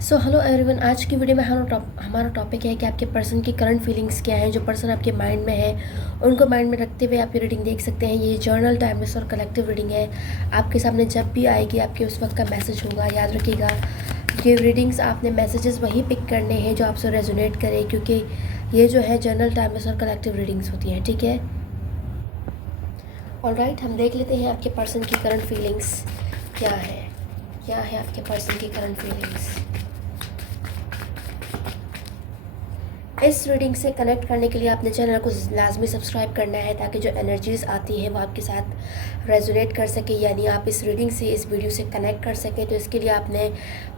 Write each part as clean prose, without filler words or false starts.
So hello everyone, आज की video में हमारा टॉपिक है कि आपके पर्सन की करंट फीलिंग्स क्या हैं। जो पर्सन आपके माइंड में है उनको माइंड में रखते हुए आप ये रीडिंग देख सकते हैं। ये जर्नल, टाइमलेस और कलेक्टिव रीडिंग है। आपके सामने जब भी आएगी आपके उस वक्त का मैसेज होगा। याद रखिएगा, ये रीडिंग्स आपने मैसेजेस वही पिक करने हैं जो आपसे रेजोनेट करें, क्योंकि ये जो है जर्नल, टाइमलेस और कलेक्टिव रीडिंग्स होती हैं। ठीक है, ऑलराइट, हम देख लेते हैं आपके पर्सन की करंट फीलिंग्स क्या है। क्या है आपके पर्सन की करंट फीलिंग्स। इस रीडिंग से कनेक्ट करने के लिए आपने चैनल को लाजमी सब्सक्राइब करना है, ताकि जो एनर्जीज़ आती हैं वो आपके साथ रेजोनेट कर सके, यानी आप इस रीडिंग से, इस वीडियो से कनेक्ट कर सकें। तो इसके लिए आपने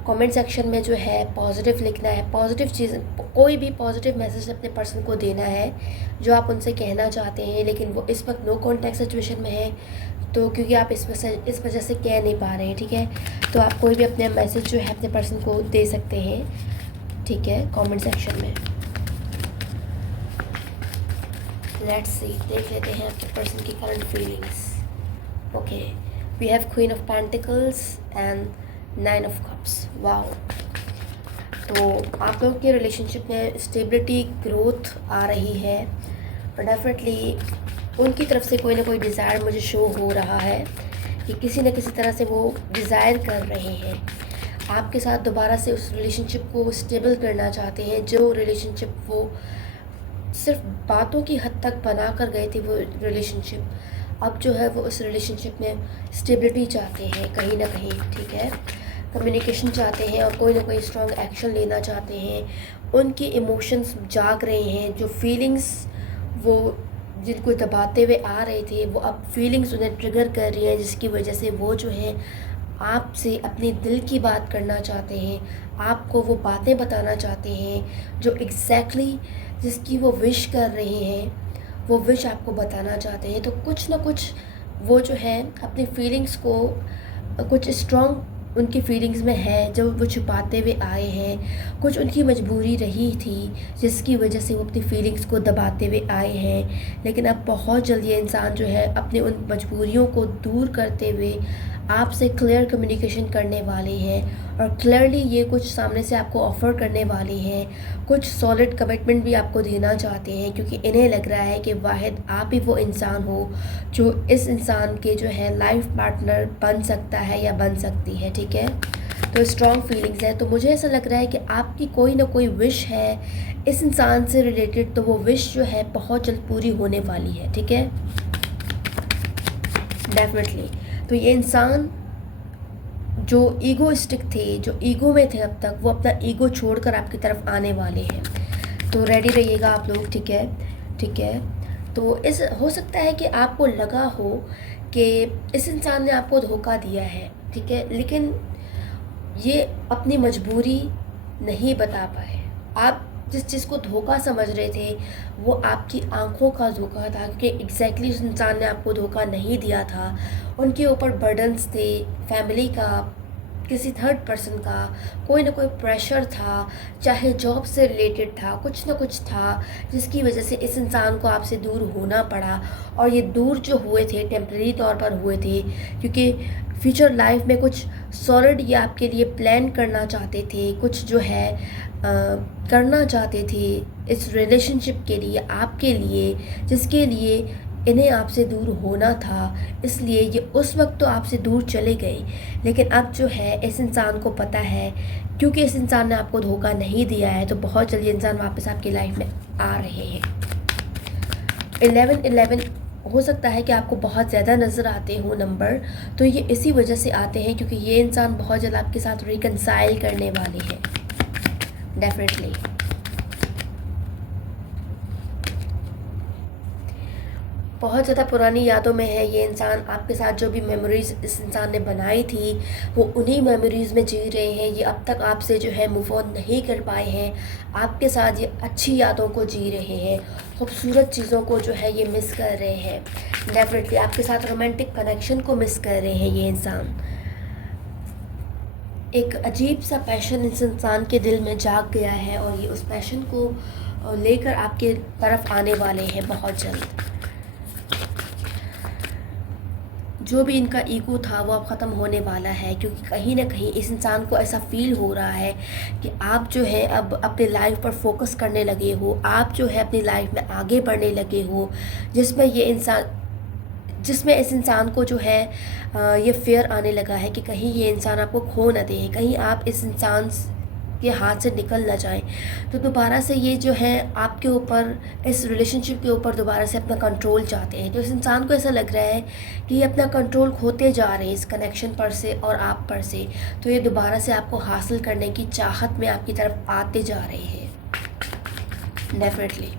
कमेंट सेक्शन में जो है पॉजिटिव लिखना है। पॉजिटिव चीज़, कोई भी पॉजिटिव मैसेज अपने पर्सन को देना है जो आप उनसे कहना चाहते हैं, लेकिन वो इस वक्त नो कॉन्टैक्ट सिचुएशन में है, तो क्योंकि आप इस वजह से कह नहीं पा रहे हैं। ठीक है, तो आप कोई भी अपने मैसेज जो है अपने पर्सन को दे सकते हैं। ठीक है, कमेंट सेक्शन में। लेट्स सी, देख लेते हैं आपके पर्सन की current feelings. Okay, we have queen of pentacles and 9 of cups. Wow, तो आप लोगों के रिलेशनशिप में स्टेबिलिटी, ग्रोथ आ रही है, और डेफिनेटली उनकी तरफ से कोई ना कोई डिज़ायर मुझे शो हो रहा है कि किसी न किसी तरह से वो डिज़ायर कर रहे हैं आपके साथ दोबारा से उस रिलेशनशिप को स्टेबल करना चाहते हैं। जो रिलेशनशिप वो सिर्फ बातों की हद तक बना कर गए थे, वो रिलेशनशिप, अब जो है वो उस रिलेशनशिप में स्टेबिलिटी चाहते हैं कहीं ना कहीं। ठीक है, कम्युनिकेशन चाहते हैं और कोई ना कोई स्ट्रॉन्ग एक्शन लेना चाहते हैं। उनके इमोशंस जाग रहे हैं, जो फीलिंग्स वो जिनको दबाते हुए आ रहे थे, वो अब फीलिंग्स उन्हें ट्रिगर कर रही हैं, जिसकी वजह से वो जो है आपसे अपने दिल की बात करना चाहते हैं। आपको वो बातें बताना चाहते हैं जो एग्जैक्टली जिसकी वो विश कर रहे हैं, वो विश आपको बताना चाहते हैं। तो कुछ ना कुछ वो जो है अपनी फीलिंग्स को, कुछ स्ट्रॉन्ग उनकी फीलिंग्स में है जो वो छुपाते हुए आए हैं। कुछ उनकी मजबूरी रही थी जिसकी वजह से वो अपनी फीलिंग्स को दबाते हुए आए हैं, लेकिन अब बहुत जल्दी ये इंसान जो है अपने उन मजबूरियों को दूर करते हुए आपसे क्लियर कम्युनिकेशन करने वाले हैं, और क्लियरली ये कुछ सामने से आपको ऑफ़र करने वाले हैं। कुछ सॉलिड कमिटमेंट भी आपको देना चाहते हैं, क्योंकि इन्हें लग रहा है कि वाहिद आप ही वो इंसान हो जो इस इंसान के जो है लाइफ पार्टनर बन सकता है या बन सकती है। ठीक है, तो स्ट्रॉन्ग फीलिंग्स है। तो मुझे ऐसा लग रहा है कि आपकी कोई ना कोई विश है इस इंसान से रिलेटेड, तो वो विश जो है बहुत जल्द पूरी होने वाली है। ठीक है, डेफिनेटली। तो ये इंसान जो ईगोइस्टिक थे, जो ईगो में थे अब तक, वो अपना ईगो छोड़कर आपकी तरफ आने वाले हैं। तो रेडी रहिएगा आप लोग। ठीक है, ठीक है। तो इस हो सकता है कि आपको लगा हो कि इस इंसान ने आपको धोखा दिया है, ठीक है, लेकिन ये अपनी मजबूरी नहीं बता पाए। आप जिस चीज़ को धोखा समझ रहे थे वो आपकी आंखों का धोखा था, क्योंकि एग्जैक्टली उस इंसान ने आपको धोखा नहीं दिया था। उनके ऊपर बर्डन्स थे, फैमिली का, किसी थर्ड पर्सन का, कोई ना कोई प्रेशर था, चाहे जॉब से रिलेटेड था, कुछ ना कुछ था जिसकी वजह से इस इंसान को आपसे दूर होना पड़ा। और ये दूर जो हुए थे टेम्प्रेरी तौर पर हुए थे, क्योंकि फ्यूचर लाइफ में कुछ सॉलिड ये आपके लिए प्लान करना चाहते थे, कुछ जो है करना चाहते थे इस रिलेशनशिप के लिए, आपके लिए, जिसके लिए इन्हें आपसे दूर होना था। इसलिए ये उस वक्त तो आपसे दूर चले गए, लेकिन अब जो है इस इंसान को पता है, क्योंकि इस इंसान ने आपको धोखा नहीं दिया है, तो बहुत जल्दी इंसान वापस आपकी लाइफ में आ रहे हैं। 1111 हो सकता है कि आपको बहुत ज़्यादा नज़र आते हो नंबर, तो ये इसी वजह से आते हैं क्योंकि ये इंसान बहुत जल्द आपके साथ रिकनसाइल करने वाले हैं, डेफिनेटली। बहुत ज़्यादा पुरानी यादों में है ये इंसान। आपके साथ जो भी मेमोरीज़ इस इंसान ने बनाई थी वो उन्हीं मेमोरीज़ में जी रहे हैं। ये अब तक आपसे जो है मूव ऑन नहीं कर पाए हैं। आपके साथ ये अच्छी यादों को जी रहे हैं, खूबसूरत चीज़ों को जो है ये मिस कर रहे हैं। डेफिनेटली आपके साथ रोमांटिक कनेक्शन को मिस कर रहे हैं ये इंसान। एक अजीब सा पैशन इस इंसान के दिल में जाग गया है, और ये उस पैशन को लेकर आपके तरफ आने वाले हैं बहुत जल्द। जो भी इनका ईगो था वो अब ख़त्म होने वाला है, क्योंकि कहीं ना कहीं इस इंसान को ऐसा फील हो रहा है कि आप जो है अब अपनी लाइफ पर फोकस करने लगे हो, आप जो है अपनी लाइफ में आगे बढ़ने लगे हो, जिसमें इस इंसान को जो है ये फेयर आने लगा है कि कहीं ये इंसान आपको खो ना दे, कहीं आप इस इंसान के हाथ से निकल ना जाएं। तो दोबारा से ये जो है आपके ऊपर, इस रिलेशनशिप के ऊपर दोबारा से अपना कंट्रोल चाहते हैं। तो इस इंसान को ऐसा लग रहा है कि ये अपना कंट्रोल खोते जा रहे हैं इस कनेक्शन पर से और आप पर से। तो ये दोबारा से आपको हासिल करने की चाहत में आपकी तरफ आते जा रहे हैं डेफिनेटली।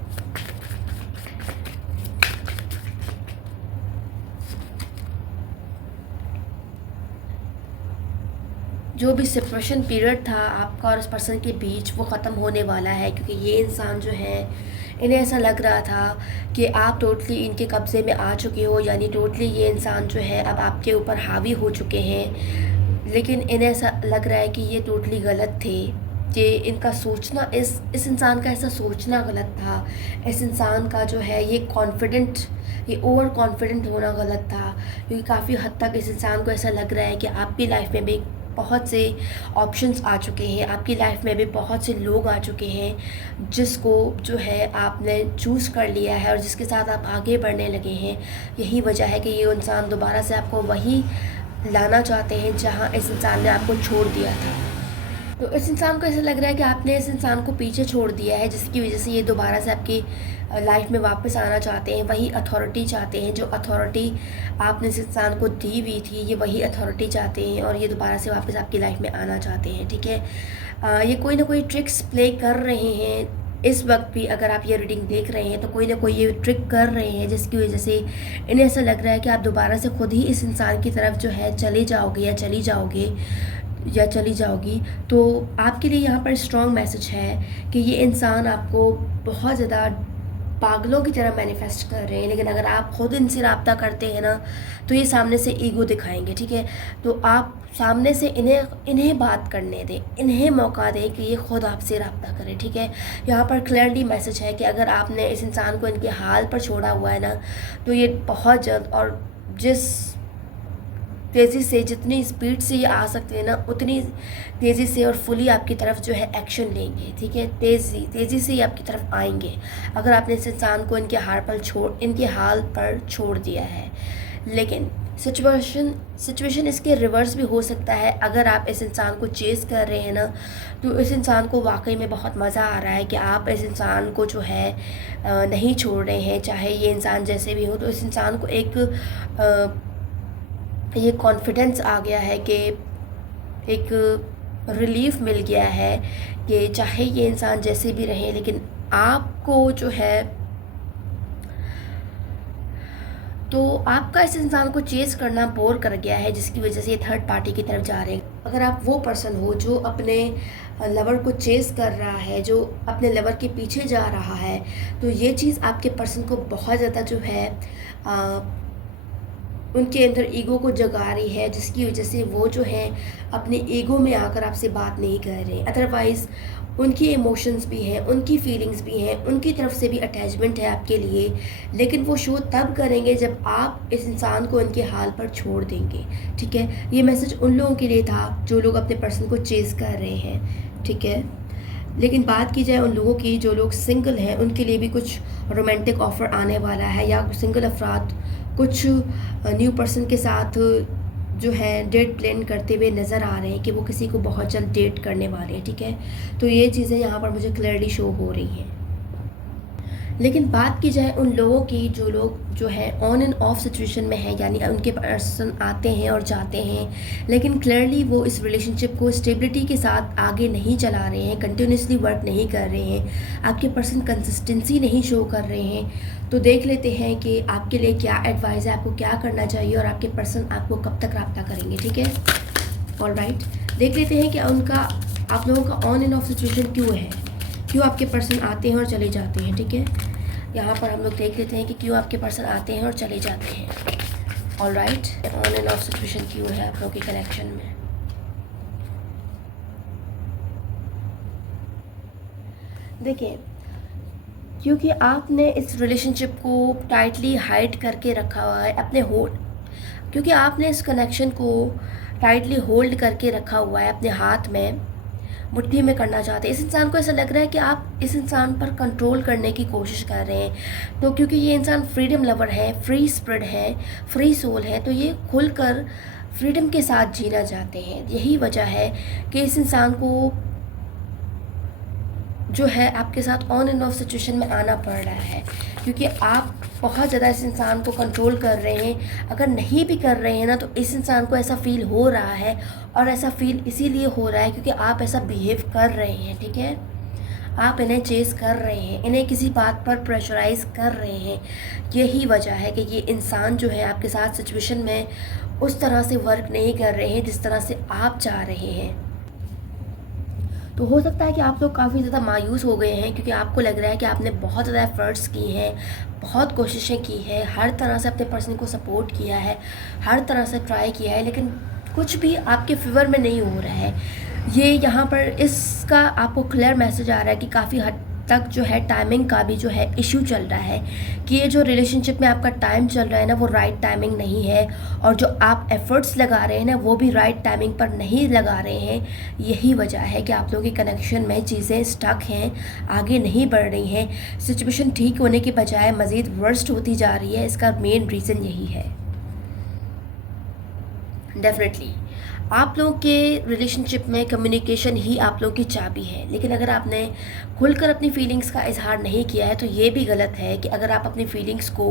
जो भी सेपरेशन पीरियड था आपका और उस पर्सन के बीच वो ख़त्म होने वाला है, क्योंकि ये इंसान जो है, इन्हें ऐसा लग रहा था कि आप टोटली इनके कब्ज़े में आ चुके हो, यानी टोटली ये इंसान जो है अब आपके ऊपर हावी हो चुके हैं। लेकिन इन्हें ऐसा लग रहा है कि ये टोटली गलत थे, कि इनका सोचना, इस इंसान का ऐसा सोचना गलत था। इस इंसान का जो है ये ओवर कॉन्फिडेंट होना गलत था, क्योंकि काफ़ी हद तक इस इंसान को ऐसा लग रहा है कि आपकी लाइफ में भी बहुत से ऑप्शंस आ चुके हैं, आपकी लाइफ में भी बहुत से लोग आ चुके हैं जिसको जो है आपने चूज़ कर लिया है और जिसके साथ आप आगे बढ़ने लगे हैं। यही वजह है कि ये इंसान दोबारा से आपको वही लाना चाहते हैं जहां इस इंसान ने आपको छोड़ दिया था। तो इस इंसान को ऐसा लग रहा है कि आपने इस इंसान को पीछे छोड़ दिया है, जिसकी वजह से ये दोबारा से आपकी लाइफ में वापस आना चाहते हैं। वही अथॉरिटी चाहते हैं, जो अथॉरिटी आपने इस इंसान को दी हुई थी, ये वही अथॉरिटी चाहते हैं और ये दोबारा से वापस आपकी लाइफ में आना चाहते हैं। ठीक है, ये कोई ना कोई ट्रिक्स प्ले कर रहे हैं इस वक्त भी। अगर आप ये रीडिंग देख रहे हैं तो कोई ना कोई ये ट्रिक कर रहे हैं, जिसकी वजह से इन्हें ऐसा लग रहा है कि आप दोबारा से खुद ही इस इंसान की तरफ जो है चले जाओगे या चली जाओगी। तो आपके लिए यहाँ पर स्ट्रॉन्ग मैसेज है कि ये इंसान आपको बहुत ज़्यादा पागलों की तरह मैनिफेस्ट कर रहे हैं, लेकिन अगर आप खुद इनसे रब्ता करते हैं ना तो ये सामने से ईगो दिखाएंगे। ठीक है, तो आप सामने से इन्हें बात करने दें, इन्हें मौका दें कि ये खुद आपसे रब्ता करें। ठीक है, यहाँ पर क्लियरली मैसेज है कि अगर आपने इस इंसान को इनके हाल पर छोड़ा हुआ है ना, तो ये बहुत जल्द और जिस तेज़ी से, जितनी स्पीड से ये आ सकते हैं ना, उतनी तेज़ी से और फुली आपकी तरफ जो है एक्शन लेंगे। ठीक है, तेज़ी से ही आपकी तरफ आएंगे अगर आपने इस इंसान को इनके हाल पर छोड़ दिया है। लेकिन सिचुएशन इसके रिवर्स भी हो सकता है। अगर आप इस इंसान को चेज़ कर रहे हैं ना, तो इस इंसान को वाकई में बहुत मज़ा आ रहा है कि आप इस इंसान को जो है नहीं छोड़ रहे हैं, चाहे ये इंसान जैसे भी हो। तो इस इंसान को ये कॉन्फिडेंस आ गया है कि एक रिलीफ मिल गया है कि चाहे ये इंसान जैसे भी रहे, लेकिन आपको जो है, तो आपका इस इंसान को चेज़ करना बोर कर गया है, जिसकी वजह से ये थर्ड पार्टी की तरफ जा रहे हैं। अगर आप वो पर्सन हो जो अपने लवर को चेज़ कर रहा है, जो अपने लवर के पीछे जा रहा है, तो ये चीज़ आपके पर्सन को बहुत ज़्यादा जो है उनके अंदर ईगो को जगा रही है, जिसकी वजह से वो जो है अपने ईगो में आकर आपसे बात नहीं कर रहे। अदरवाइज़ उनकी इमोशंस भी हैं, उनकी फीलिंग्स भी हैं, उनकी तरफ से भी अटैचमेंट है आपके लिए, लेकिन वो शो तब करेंगे जब आप इस इंसान को इनके हाल पर छोड़ देंगे। ठीक है, ये मैसेज उन लोगों के लिए था जो लोग अपने पर्सन को चेज़ कर रहे हैं। ठीक है, लेकिन बात की जाए उन लोगों की जो लोग सिंगल हैं, उनके लिए भी कुछ रोमांटिक ऑफ़र आने वाला है, या सिंगल अफराद कुछ न्यू पर्सन के साथ जो है डेट प्लान करते हुए नज़र आ रहे हैं कि वो किसी को बहुत जल्द डेट करने वाले हैं। ठीक है, तो ये चीज़ें यहाँ पर मुझे क्लियरली शो हो रही हैं। लेकिन बात की जाए उन लोगों की जो लोग जो है ऑन एंड ऑफ सिचुएशन में है, यानी उनके पर्सन आते हैं और जाते हैं, लेकिन क्लियरली वो इस रिलेशनशिप को स्टेबिलिटी के साथ आगे नहीं चला रहे हैं, कंटिन्यूसली वर्क नहीं कर रहे हैं, आपके पर्सन कंसिस्टेंसी नहीं शो कर रहे हैं। तो देख लेते हैं कि आपके लिए क्या एडवाइस है, आपको क्या करना चाहिए और आपके पर्सन आपको कब तक रब्ता करेंगे। ठीक है, ऑलराइट, देख लेते हैं कि आप लोगों का ऑन एंड ऑफ सिचुएशन क्यों है, क्यों आपके पर्सन आते हैं और चले जाते हैं। ठीक है, यहाँ पर हम लोग देख लेते हैं कि क्यों आपके पर्सन आते हैं और चले जाते हैं। Alright, on end of situation क्यों है आप लोगों के कनेक्शन में। देखिए, क्योंकि आपने इस रिलेशनशिप को टाइटली हाइड करके रखा हुआ है, अपने क्योंकि आपने इस कनेक्शन को टाइटली होल्ड करके रखा हुआ है, अपने हाथ में मुट्ठी में करना चाहते हैं। इस इंसान को ऐसा लग रहा है कि आप इस इंसान पर कंट्रोल करने की कोशिश कर रहे हैं। तो क्योंकि ये इंसान फ्रीडम लवर है, फ्री स्पिरिट है, फ्री सोल है, तो ये खुलकर फ्रीडम के साथ जीना चाहते हैं। यही वजह है कि इस इंसान को जो है आपके साथ ऑन एंड ऑफ सिचुएशन में आना पड़ रहा है, क्योंकि आप बहुत ज़्यादा इस इंसान को कंट्रोल कर रहे हैं। अगर नहीं भी कर रहे हैं ना, तो इस इंसान को ऐसा फील हो रहा है, और ऐसा फील इसीलिए हो रहा है क्योंकि आप ऐसा बिहेव कर रहे हैं। ठीक है, आप इन्हें चेस कर रहे हैं, इन्हें किसी बात पर प्रेशराइज कर रहे हैं। यही वजह है कि ये इंसान जो है आपके साथ सिचुएशन में उस तरह से वर्क नहीं कर रहे हैं जिस तरह से आप चाह रहे हैं। तो हो सकता है कि आप लोग काफ़ी ज़्यादा मायूस हो गए हैं, क्योंकि आपको लग रहा है कि आपने बहुत ज़्यादा एफ़र्ट्स की हैं, बहुत कोशिशें की है, हर तरह से अपने पर्सन को सपोर्ट किया है, हर तरह से ट्राई किया है, लेकिन कुछ भी आपके फेवर में नहीं हो रहा है। ये यहाँ पर इसका आपको क्लियर मैसेज आ रहा है कि काफ़ी हद तक जो है टाइमिंग का भी जो है इशू चल रहा है, कि ये जो रिलेशनशिप में आपका टाइम चल रहा है ना, वो राइट टाइमिंग नहीं है, और जो आप एफ़र्ट्स लगा रहे हैं ना, वो भी राइट टाइमिंग पर नहीं लगा रहे हैं। यही वजह है कि आप लोगों के कनेक्शन में चीज़ें स्टक हैं, आगे नहीं बढ़ रही हैं, सिचुएशन ठीक होने के बजाय मज़ीद वर्स्ट होती जा रही है। इसका मेन रीज़न यही है। डेफिनेटली आप लोगों के रिलेशनशिप में कम्युनिकेशन ही आप लोगों की चाबी है, लेकिन अगर आपने खुलकर अपनी फीलिंग्स का इजहार नहीं किया है तो ये भी गलत है कि अगर आप अपनी फीलिंग्स को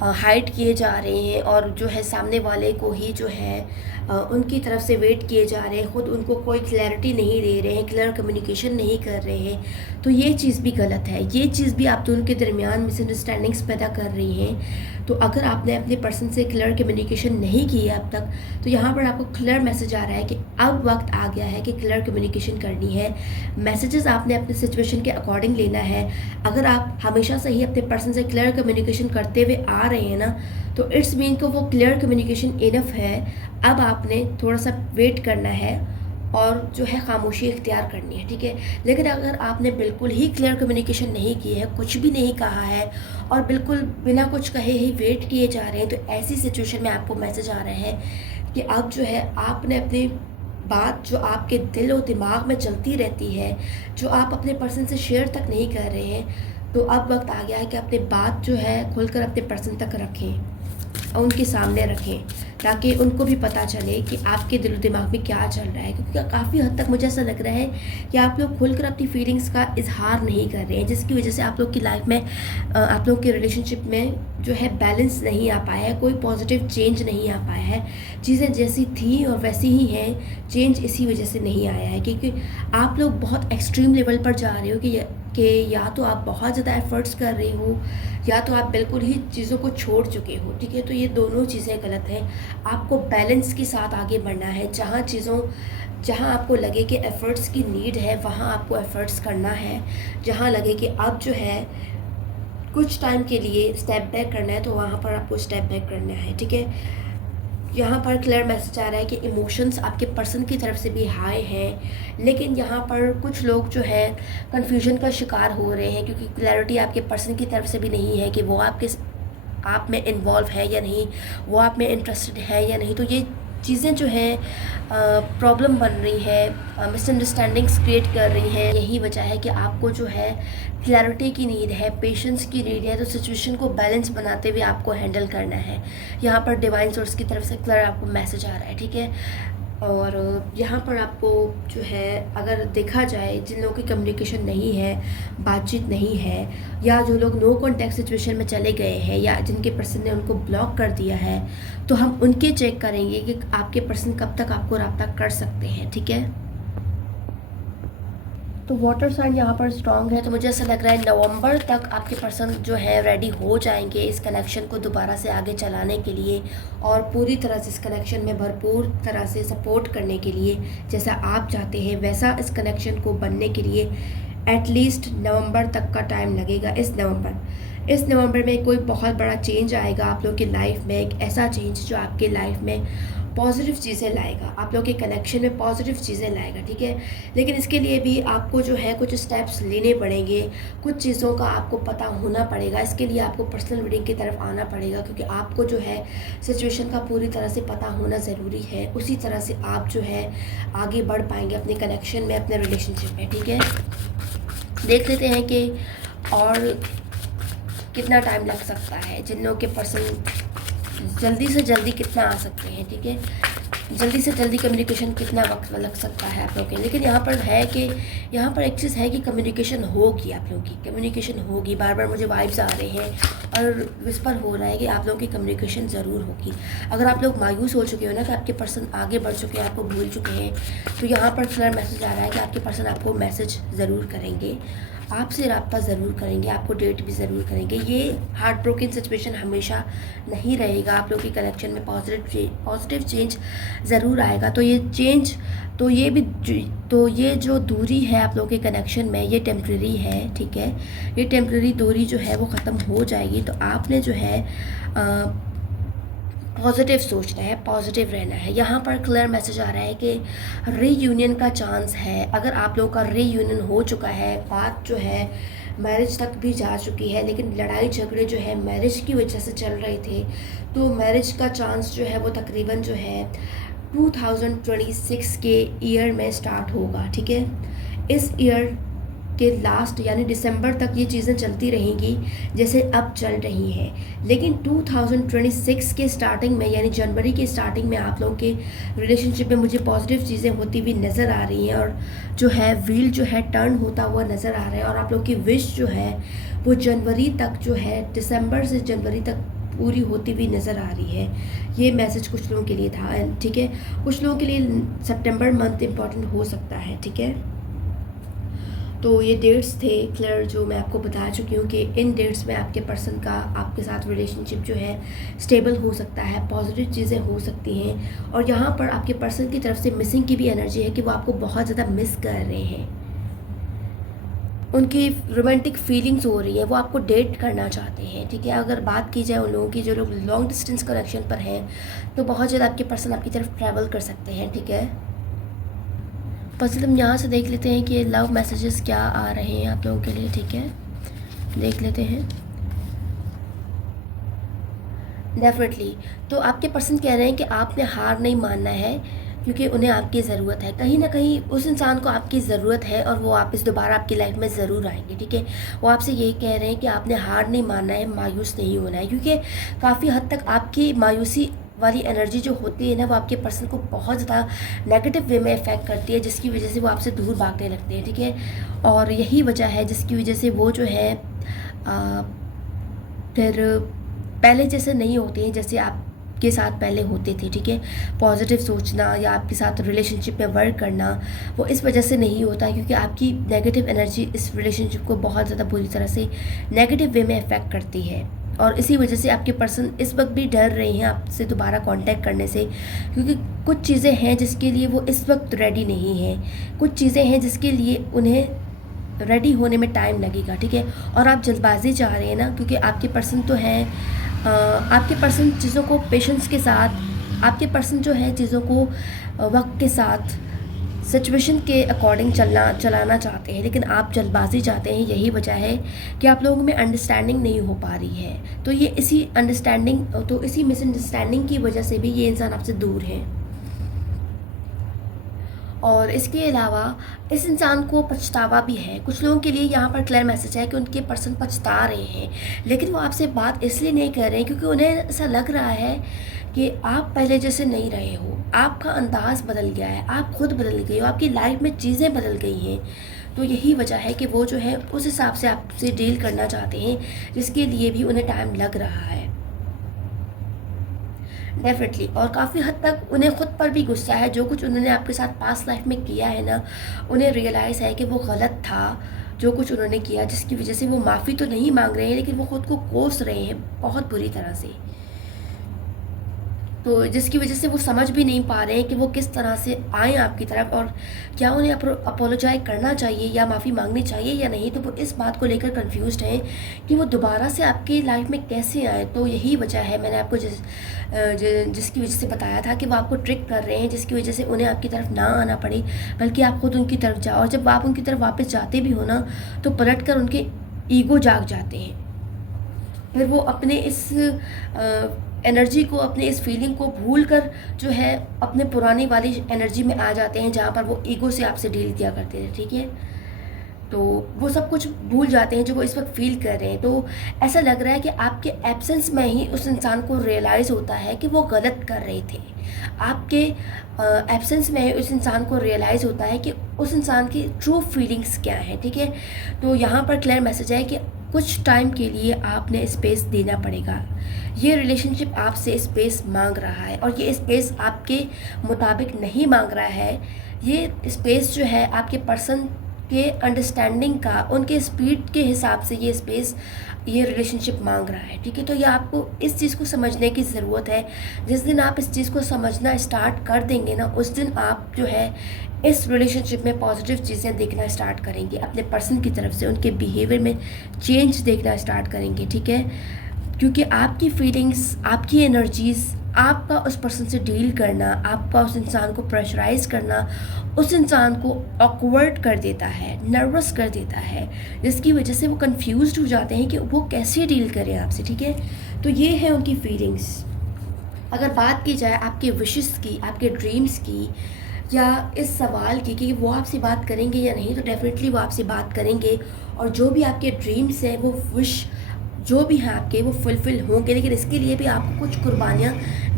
हाइड किए जा रहे हैं और जो है सामने वाले को ही जो है उनकी तरफ से वेट किए जा रहे हैं, ख़ुद उनको कोई क्लैरिटी नहीं दे रहे हैं, क्लियर कम्युनिकेशन नहीं कर रहे हैं, तो ये चीज़ भी गलत है। ये चीज़ भी आप दोनों के दरमियान मिसअंडरस्टैंडिंग्स पैदा कर रही हैं। तो अगर आपने अपने पर्सन से क्लियर कम्युनिकेशन नहीं की है अब तक, तो यहाँ पर आपको क्लियर मैसेज आ रहा है कि अब वक्त आ गया है कि क्लियर कम्युनिकेशन करनी है। मैसेजेस आपने अपने सिचुएशन के अकॉर्डिंग लेना है। अगर आप हमेशा से ही अपने पर्सन से क्लियर कम्युनिकेशन करते हुए आ रहे हैं ना, तो इट्स मीन कि वो क्लियर कम्युनिकेशन इनफ है। अब आपने थोड़ा सा वेट करना है और जो है खामोशी इख्तियार करनी है। ठीक है, लेकिन अगर आपने बिल्कुल ही क्लियर कम्युनिकेशन नहीं की है, कुछ भी नहीं कहा है और बिल्कुल बिना कुछ कहे ही वेट किए जा रहे हैं, तो ऐसी सिचुएशन में आपको मैसेज आ रहा है कि अब जो है आपने अपनी बात जो आपके दिल और दिमाग में चलती रहती है, जो आप अपने पर्सन से शेयर तक नहीं कर रहे हैं, तो अब वक्त आ गया है कि अपनी बात जो है खुलकर अपने पर्सन तक रखें और उनके सामने रखें, ताकि उनको भी पता चले कि आपके दिल दिमाग में क्या चल रहा है। क्योंकि काफ़ी हद तक मुझे ऐसा लग रहा है कि आप लोग खुलकर अपनी फीलिंग्स का इजहार नहीं कर रहे हैं, जिसकी वजह से आप लोग की लाइफ में आप लोग के रिलेशनशिप में जो है बैलेंस नहीं आ पाया है, कोई पॉजिटिव चेंज नहीं आ पाया है। चीज़ें जैसी थी और वैसी ही हैं, चेंज इसी वजह से नहीं आया है, क्योंकि आप लोग बहुत एक्सट्रीम लेवल पर जा रहे हो कि या तो आप बहुत ज़्यादा एफ़र्ट्स कर रहे हो, या तो आप बिल्कुल ही चीज़ों को छोड़ चुके हो। ठीक है, तो ये दोनों चीज़ें गलत हैं। आपको बैलेंस के साथ आगे बढ़ना है। जहाँ आपको लगे कि एफ़र्ट्स की नीड है, वहाँ आपको एफ़र्ट्स करना है। जहाँ लगे कि अब जो है कुछ टाइम के लिए स्टेप बैक करना है, तो वहाँ पर आपको स्टेप बैक करना है। ठीक है, यहाँ पर क्लियर मैसेज आ रहा है कि इमोशंस आपके पर्सन की तरफ से भी हाई हैं, लेकिन यहाँ पर कुछ लोग जो है कन्फ्यूजन का शिकार हो रहे हैं, क्योंकि क्लैरिटी आपके पर्सन की तरफ से भी नहीं है कि वो आप में इन्वॉल्व है या नहीं, वो आप में इंटरेस्टेड है या नहीं। तो ये चीज़ें जो हैं प्रॉब्लम बन रही है, मिसअंडरस्टैंडिंग्स क्रिएट कर रही हैं। यही वजह है कि आपको जो है क्लैरिटी की नीड है, पेशेंस की नीड है। तो सिचुएशन को बैलेंस बनाते हुए आपको हैंडल करना है। यहाँ पर डिवाइन सोर्स की तरफ से क्लियर आपको मैसेज आ रहा है। ठीक है, और यहाँ पर आपको जो है अगर देखा जाए, जिन लोगों की कम्युनिकेशन नहीं है, बातचीत नहीं है, या जो लोग नो कॉन्टैक्ट सिचुएशन में चले गए हैं, या जिनके पर्सन ने उनको ब्लॉक कर दिया है, तो हम उनके चेक करेंगे कि आपके पर्सन कब तक आपको रब्ता कर सकते हैं। ठीक है, तो वाटर साइन यहाँ पर स्ट्रांग है, तो मुझे ऐसा लग रहा है नवंबर तक आपके पर्सन जो है रेडी हो जाएंगे इस कनेक्शन को दोबारा से आगे चलाने के लिए, और पूरी तरह से इस कनेक्शन में भरपूर तरह से सपोर्ट करने के लिए, जैसा आप चाहते हैं वैसा इस कनेक्शन को बनने के लिए एटलीस्ट नवंबर तक का टाइम लगेगा। इस नवंबर में कोई बहुत बड़ा चेंज आएगा आप लोग की लाइफ में, एक ऐसा चेंज जो आपके लाइफ में पॉजिटिव चीज़ें लाएगा, आप लोग के कनेक्शन में पॉजिटिव चीज़ें लाएगा, ठीक है। लेकिन इसके लिए भी आपको जो है कुछ स्टेप्स लेने पड़ेंगे, कुछ चीज़ों का आपको पता होना पड़ेगा। इसके लिए आपको पर्सनल रीडिंग की तरफ आना पड़ेगा, क्योंकि आपको जो है सिचुएशन का पूरी तरह से पता होना ज़रूरी है। उसी तरह से आप जो है आगे बढ़ पाएंगे अपने कनेक्शन में, अपने रिलेशनशिप में, ठीक है। देख लेते हैं कि और कितना टाइम लग सकता है, जिन लोगों के पर्सन जल्दी से जल्दी कितना आ सकते हैं, ठीक है। जल्दी से जल्दी कम्युनिकेशन कितना वक्त लग सकता है आप लोगों के। लेकिन यहाँ पर है कि यहाँ पर एक चीज़ है कि कम्युनिकेशन होगी, आप लोगों की कम्युनिकेशन होगी। बार बार मुझे वाइब्स आ रहे हैं और विस्पर हो रहा है कि आप लोगों की कम्युनिकेशन ज़रूर होगी। अगर आप लोग मायूस हो चुके हो ना कि आपके पर्सन आगे बढ़ चुके हैं, आपको भूल चुके हैं, तो यहाँ पर क्लियर मैसेज आ रहा है कि आपके पर्सन आपको मैसेज ज़रूर करेंगे, आपसे रब्ता ज़रूर करेंगे, आपको डेट भी ज़रूर करेंगे। ये हार्ट ब्रोकन सिचुएशन हमेशा नहीं रहेगा, आप लोगों की कनेक्शन में पॉजिटिव चेंज ज़रूर आएगा। तो ये चेंज तो ये जो दूरी है आप लोगों के कनेक्शन में, ये टेम्प्रेरी है, ठीक है। ये टेम्प्रेरी दूरी जो है वो ख़त्म हो जाएगी। तो आपने जो है पॉजिटिव सोचना है, पॉजिटिव रहना है। यहाँ पर क्लियर मैसेज आ रहा है कि रीयूनियन का चांस है। अगर आप लोगों का रीयूनियन हो चुका है, बात जो है मैरिज तक भी जा चुकी है, लेकिन लड़ाई झगड़े जो है मैरिज की वजह से चल रहे थे, तो मैरिज का चांस जो है वो तकरीबन जो है 2026 के ईयर में स्टार्ट होगा, ठीक है। इस ईयर के लास्ट यानी दिसंबर तक ये चीज़ें चलती रहेंगी जैसे अब चल रही हैं। लेकिन 2026 के स्टार्टिंग में यानी जनवरी के स्टार्टिंग में आप लोगों के रिलेशनशिप में मुझे पॉजिटिव चीज़ें होती हुई नज़र आ रही हैं, और जो है व्हील जो है टर्न होता हुआ नज़र आ रहा है। और आप लोग की विश जो है वो जनवरी तक जो है, दिसंबर से जनवरी तक पूरी होती हुई नज़र आ रही है। ये मैसेज कुछ लोगों के लिए था, ठीक है। कुछ लोगों के लिए सितंबर मंथ इम्पॉर्टेंट हो सकता है, ठीक है। तो ये डेट्स थे क्लियर जो मैं आपको बता चुकी हूँ कि इन डेट्स में आपके पर्सन का आपके साथ रिलेशनशिप जो है स्टेबल हो सकता है, पॉजिटिव चीज़ें हो सकती हैं। और यहाँ पर आपके पर्सन की तरफ से मिसिंग की भी एनर्जी है कि वो आपको बहुत ज़्यादा मिस कर रहे हैं, उनकी रोमांटिक फीलिंग्स हो रही है, वो आपको डेट करना चाहते हैं, ठीक है। अगर बात की जाए उन लोगों की जो लोग लॉन्ग डिस्टेंस कनेक्शन पर हैं, तो बहुत ज़्यादा आपके पर्सन आपकी तरफ ट्रैवल कर सकते हैं, ठीक है। बस हम यहाँ से देख लेते हैं कि लव मैसेजेस क्या आ रहे हैं आप लोगों के लिए, ठीक है। देख लेते हैं। डेफिनेटली तो आपके पर्सन कह रहे हैं कि आपने हार नहीं मानना है, क्योंकि उन्हें आपकी ज़रूरत है। कहीं ना कहीं उस इंसान को आपकी ज़रूरत है और वो वापस दोबारा आपकी लाइफ में ज़रूर आएंगे, ठीक है। वो आपसे यही कह रहे हैं कि आपने हार नहीं मानना है, मायूस नहीं होना है, क्योंकि काफ़ी हद तक आपकी मायूसी वाली एनर्जी जो होती है ना, वो आपके पर्सन को बहुत ज़्यादा नेगेटिव वे में इफ़ेक्ट करती है, जिसकी वजह से वो आपसे दूर भागने लगते हैं, ठीक है। और यही वजह है जिसकी वजह से वो जो है फिर पहले जैसे नहीं होते हैं जैसे आपके साथ पहले होते थे, ठीक है। पॉजिटिव सोचना या आपके साथ रिलेशनशिप में वर्क करना वो इस वजह से नहीं होता, क्योंकि आपकी नेगेटिव एनर्जी इस रिलेशनशिप को बहुत ज़्यादा बुरी तरह से नेगेटिव वे में इफ़ेक्ट करती है। और इसी वजह से आपके पर्सन इस वक्त भी डर रहे हैं आपसे दोबारा कांटेक्ट करने से, क्योंकि कुछ चीज़ें हैं जिसके लिए वो इस वक्त रेडी नहीं हैं, कुछ चीज़ें हैं जिसके लिए उन्हें रेडी होने में टाइम लगेगा, ठीक है। और आप जल्दबाजी चाह रहे हैं ना, क्योंकि आपके पर्सन तो हैं, आपके पर्सन चीज़ों को पेशेंस के साथ, आपके पर्सन जो है चीज़ों को वक्त के साथ सिचुएशन के अकॉर्डिंग चलाना चाहते हैं, लेकिन आप जल्दबाजी चाहते हैं। यही वजह है कि आप लोगों में अंडरस्टैंडिंग नहीं हो पा रही है। तो ये इसी मिसअंडरस्टैंडिंग की वजह से भी ये इंसान आपसे दूर है। और इसके अलावा इस इंसान को पछतावा भी है। कुछ लोगों के लिए यहाँ पर क्लियर मैसेज है कि उनके पर्सन पछता रहे हैं, लेकिन वो आपसे बात इसलिए नहीं कर रहे हैं क्योंकि उन्हें ऐसा लग रहा है कि आप पहले जैसे नहीं रहे हो, आपका अंदाज़ बदल गया है, आप खुद बदल गए हो, आपकी लाइफ में चीज़ें बदल गई हैं। तो यही वजह है कि वो जो है उस हिसाब से आपसे डील करना चाहते हैं, जिसके लिए भी उन्हें टाइम लग रहा है डेफिनेटली। और काफ़ी हद तक उन्हें खुद पर भी गुस्सा है, जो कुछ उन्होंने आपके साथ पास्ट लाइफ में किया है ना, उन्हें रियलाइज़ है कि वो गलत था जो कुछ उन्होंने किया, जिसकी वजह से वो माफ़ी तो नहीं मांग रहे हैं, लेकिन वो खुद को कोस रहे हैं बहुत बुरी तरह से। तो जिसकी वजह से वो समझ भी नहीं पा रहे हैं कि वो किस तरह से आएँ आपकी तरफ, और क्या उन्हें अपोलोजाइज़ करना चाहिए या माफ़ी मांगनी चाहिए या नहीं। तो वो इस बात को लेकर कंफ्यूज्ड हैं कि वो दोबारा से आपकी लाइफ में कैसे आएँ। तो यही वजह है, मैंने आपको जिसकी वजह से बताया था कि वो आपको ट्रिक कर रहे हैं, जिसकी वजह से उन्हें आपकी तरफ ना आना पड़े, बल्कि आप खुद उनकी तरफ जाओ। और जब आप उनकी तरफ वापस जाते भी हो ना, तो पलट कर उनके ईगो जाग जाते हैं। फिर वो अपने इस एनर्जी को, अपने इस फीलिंग को भूल कर जो है अपने पुरानी वाली एनर्जी में आ जाते हैं, जहाँ पर वो ईगो से आपसे डील किया करते थे, ठीक है। तो वो सब कुछ भूल जाते हैं जो वो इस वक्त फील कर रहे हैं। तो ऐसा लग रहा है कि आपके एब्सेंस में ही उस इंसान को रियलाइज़ होता है कि वो गलत कर रहे थे। आपके एब्सेंस में ही उस इंसान को रियलाइज़ होता है कि उस इंसान की ट्रू फीलिंग्स क्या हैं, ठीक है। तो यहाँ पर क्लियर मैसेज है कि कुछ टाइम के लिए आपने स्पेस देना पड़ेगा। ये रिलेशनशिप आपसे स्पेस मांग रहा है, और ये स्पेस आपके मुताबिक नहीं मांग रहा है। ये स्पेस जो है आपके पर्सन के अंडरस्टैंडिंग का, उनके स्पीड के हिसाब से ये स्पेस, ये रिलेशनशिप मांग रहा है, ठीक है। तो ये आपको इस चीज़ को समझने की ज़रूरत है। जिस दिन आप इस चीज़ को समझना स्टार्ट कर देंगे ना, उस दिन आप जो है इस रिलेशनशिप में पॉजिटिव चीज़ें देखना स्टार्ट करेंगे। अपने पर्सन की तरफ से उनके बिहेवियर में चेंज देखना स्टार्ट करेंगे, ठीक है। क्योंकि आपकी फीलिंग्स, आपकी एनर्जीज़, आपका उस पर्सन से डील करना, आपका उस इंसान को प्रेशराइज़ करना, उस इंसान को ऑकवर्ड कर देता है, नर्वस कर देता है, जिसकी वजह से वो कंफ्यूज्ड हो जाते हैं कि वो कैसे डील करें आपसे, ठीक है। तो ये है उनकी फीलिंग्स। अगर बात की जाए आपके विशेस की, आपके ड्रीम्स की, या इस सवाल की कि वो आपसे बात करेंगे या नहीं, तो डेफिनेटली वो आपसे बात करेंगे। और जो भी आपके ड्रीम्स हैं, वो विश जो भी हैं आपके, वो फुलफ़िल होंगे। लेकिन इसके लिए भी आपको कुछ कुर्बानियाँ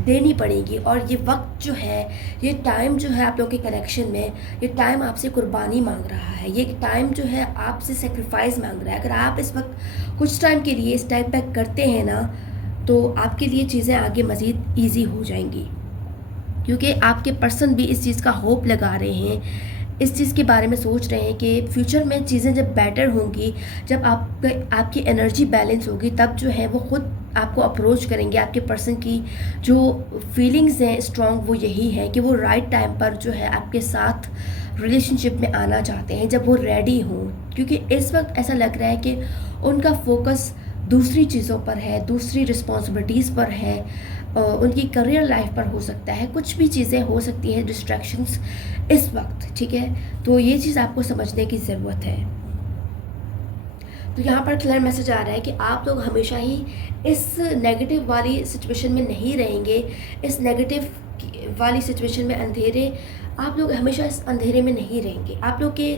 देनी पड़ेगी। और ये वक्त जो है, ये टाइम जो है आप लोगों के कनेक्शन में, ये टाइम आपसे कुर्बानी मांग रहा है। ये टाइम जो है आपसे सेक्रीफाइस मांग रहा है। अगर आप इस वक्त कुछ टाइम के लिए स्टेप बैक करते हैं ना, तो आपके लिए चीज़ें आगे मज़ीद ईजी हो जाएंगी। क्योंकि आपके पर्सन भी इस चीज़ का होप लगा रहे हैं, इस चीज़ के बारे में सोच रहे हैं कि फ्यूचर में चीज़ें जब बेटर होंगी, जब आपकी एनर्जी बैलेंस होगी, तब जो है वो खुद आपको अप्रोच करेंगे। आपके पर्सन की जो फीलिंग्स हैं स्ट्रॉन्ग, वो यही है कि वो राइट टाइम पर जो है आपके साथ रिलेशनशिप में आना चाहते हैं, जब वो रेडी हों। क्योंकि इस वक्त ऐसा लग रहा है कि उनका फोकस दूसरी चीज़ों पर है, दूसरी रिस्पॉन्सिबिलिटीज़ पर है, उनकी करियर लाइफ पर हो सकता है, कुछ भी चीज़ें हो सकती हैं, डिस्ट्रैक्शंस इस वक्त, ठीक है। तो ये चीज़ आपको समझने की ज़रूरत है। तो यहाँ पर क्लियर मैसेज आ रहा है कि आप लोग हमेशा ही इस नेगेटिव वाली सिचुएशन में नहीं रहेंगे। इस नेगेटिव वाली सिचुएशन में अंधेरे, आप लोग हमेशा इस अंधेरे में नहीं रहेंगे। आप लोग के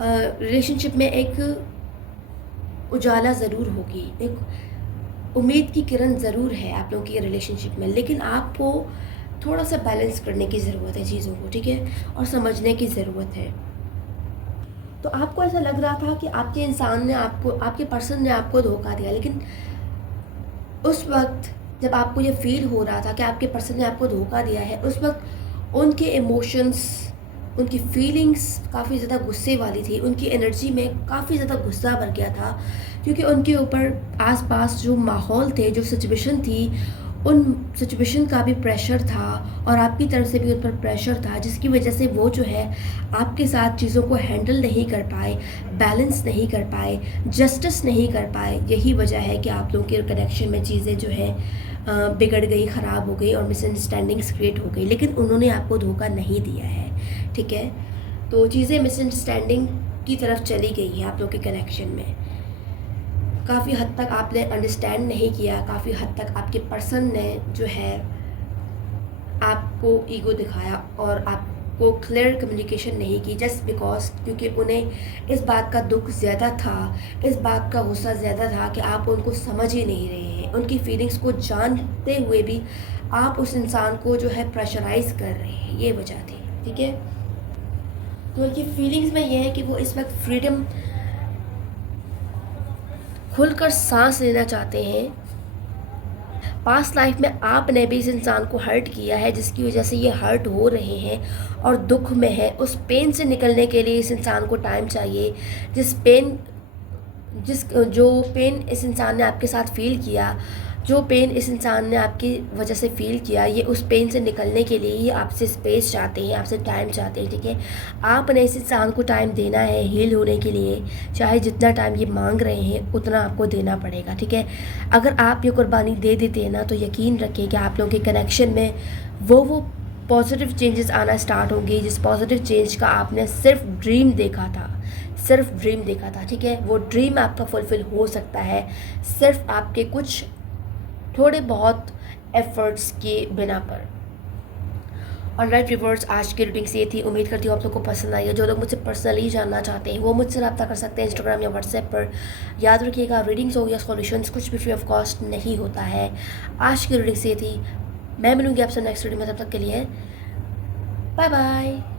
रिलेशनशिप में एक उजाला ज़रूर होगी, एक उम्मीद की किरण ज़रूर है आप लोगों की रिलेशनशिप में। लेकिन आपको थोड़ा सा बैलेंस करने की ज़रूरत है चीज़ों को, ठीक है, और समझने की ज़रूरत है। तो आपको ऐसा लग रहा था कि आपके इंसान ने आपको, आपके पर्सन ने आपको धोखा दिया, लेकिन उस वक्त जब आपको ये फील हो रहा था कि आपके पर्सन ने आपको धोखा दिया है, उस वक्त उनके इमोशंस, उनकी फीलिंग्स काफ़ी ज़्यादा गुस्से वाली थी। उनकी एनर्जी में काफ़ी ज़्यादा गुस्सा भर गया था, क्योंकि उनके ऊपर आसपास जो माहौल थे, जो सिचुएशन थी, उन सिचुएशन का भी प्रेशर था, और आपकी तरफ से भी उन पर प्रेशर था, जिसकी वजह से वो जो है आपके साथ चीज़ों को हैंडल नहीं कर पाए, बैलेंस नहीं कर पाए, जस्टिस नहीं कर पाए। यही वजह है कि आप लोगों के कनेक्शन में चीज़ें जो है बिगड़ गई, ख़राब हो गई, और मिसअंडरस्टैंडिंग्स क्रिएट हो गई। लेकिन उन्होंने आपको धोखा नहीं दिया है, ठीक है। तो चीज़ें मिसअंडरस्टैंडिंग की तरफ चली गई है आप लोग के कनेक्शन में। काफ़ी हद तक आपने अंडरस्टैंड नहीं किया, काफ़ी हद तक आपके पर्सन ने जो है आपको ईगो दिखाया और आपको क्लियर कम्युनिकेशन नहीं की, जस्ट बिकॉज क्योंकि उन्हें इस बात का दुख ज़्यादा था, इस बात का गुस्सा ज़्यादा था कि आप उनको समझ ही नहीं रहे हैं। उनकी फीलिंग्स को जानते हुए भी आप उस इंसान को जो है प्रेशराइज कर रहे हैं, ये वजह थी, ठीक है। तो उनकी फीलिंग्स में ये है कि वो इस वक्त फ्रीडम, खुलकर सांस लेना चाहते हैं। पास्ट लाइफ में आपने भी इस इंसान को हर्ट किया है, जिसकी वजह से ये हर्ट हो रहे हैं और दुख में है। उस पेन से निकलने के लिए इस इंसान को टाइम चाहिए। जो पेन इस इंसान ने आपके साथ फील किया, जो पेन इस इंसान ने आपकी वजह से फ़ील किया, ये उस पेन से निकलने के लिए ही आपसे स्पेस चाहते हैं, आपसे टाइम चाहते हैं, ठीक है। आपने इस इंसान को टाइम देना है हील होने के लिए, चाहे जितना टाइम ये मांग रहे हैं उतना आपको देना पड़ेगा, ठीक है। अगर आप ये कुर्बानी दे देते हैं ना, तो यकीन रखें कि आप लोगों के कनेक्शन में वो पॉजिटिव चेंजेस आना स्टार्ट होंगे, जिस पॉजिटिव चेंज का आपने सिर्फ ड्रीम देखा था, सिर्फ ड्रीम देखा था, ठीक है। वो ड्रीम आपका फुलफ़िल हो सकता है सिर्फ आपके कुछ थोड़े बहुत एफर्ट्स के बिना पर। और राइट रिवर्स, आज की रीडिंग से ये थी। उम्मीद करती हूँ आप लोग को पसंद आई है। जो लोग मुझसे पर्सनली जानना चाहते हैं वो मुझसे रब्ता कर सकते हैं इंस्टाग्राम या व्हाट्सएप पर। याद रखिएगा, रीडिंग्स हो या सॉल्यूशंस कुछ भी फ्री ऑफ कॉस्ट नहीं होता है। आज की रीडिंग से ये थी। मैं मिलूँगी आपसे नेक्स्ट रीडिंग में, तब तक के लिए बाय बाय।